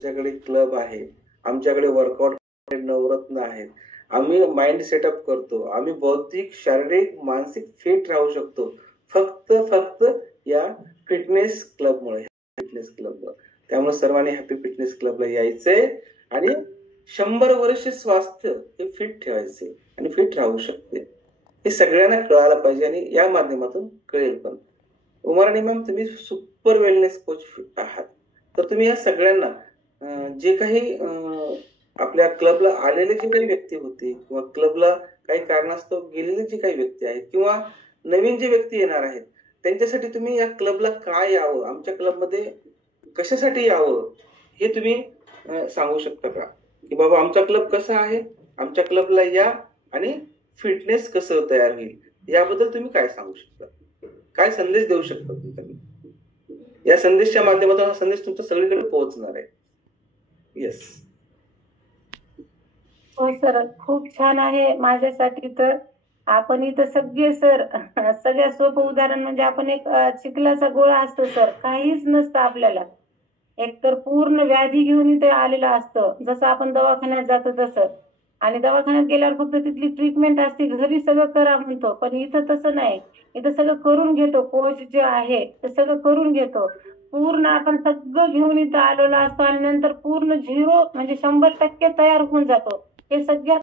आमच्याकडे क्लब आहे, आमच्याकडे वर्कआउट नवरत्न आहेत. आम्ही माइंड सेटअप करतो. आम्ही बौद्धिक, शारीरिक, मानसिक फिट राहू शकतो. फक्त या फिटनेस क्लबमुळे, फिटनेस क्लबमुळे. त्यामुळे सर्वांनी हॅपी फिटनेस क्लबला यायचंय आणि 100 वर्ष स्वास्थ्य हे फिट ठेवायचे आणि फिट राहू शकते. हे सगळ्यांना कळायला पाहिजे आणि या माध्यमातून कळेल पण. उमाराणी मॅम, तुम्ही सुपर वेलनेस कोच आहात. तर तुम्ही या सगळ्यांना जे काही आपल्या क्लबला आलेले जे काही व्यक्ती होते किंवा क्लबला काही कारणास्तव गेलेले जे काही व्यक्ती आहेत किंवा नवीन जे व्यक्ती येणार आहेत, त्यांच्यासाठी तुम्ही या क्लबला काय यावं, आमच्या क्लबमध्ये कशासाठी यावं, हे तुम्ही सांगू शकता का? की बाबा आमचा क्लब कसा आहे, आमच्या क्लबला या आणि फिटनेस कसं तयार होईल, याबद्दल तुम्ही काय सांगू शकता? काय संदेश देऊ शकता तुम्ही? या संदेशच्या माध्यमातून हा संदेश तुमच्या सगळीकडे पोहोचणार आहे. येस. हो सर, खूप छान आहे माझ्यासाठी. तर आपण इथं सगळे सर सगळ्यात सोपं उदाहरण म्हणजे आपण एक चिखलाचा गोळा असतो सर, काहीच नसतं आपल्याला. एकतर पूर्ण व्याधी घेऊन इथे आलेलं असतं, जसं आपण दवाखान्यात जातो तसं. आणि दवाखान्यात गेल्यावर फक्त तिथली ट्रीटमेंट असते, घरी सगळं करा म्हणतो. पण इथं तसं नाही, इथं सगळं करून घेतो. कोच जे आहे ते सगळं करून घेतो. पूर्ण आपण सगळं घेऊन इथं आलेलो असतो आणि नंतर पूर्ण 0 म्हणजे 100% तयार होऊन जातो. हे सगळ्यात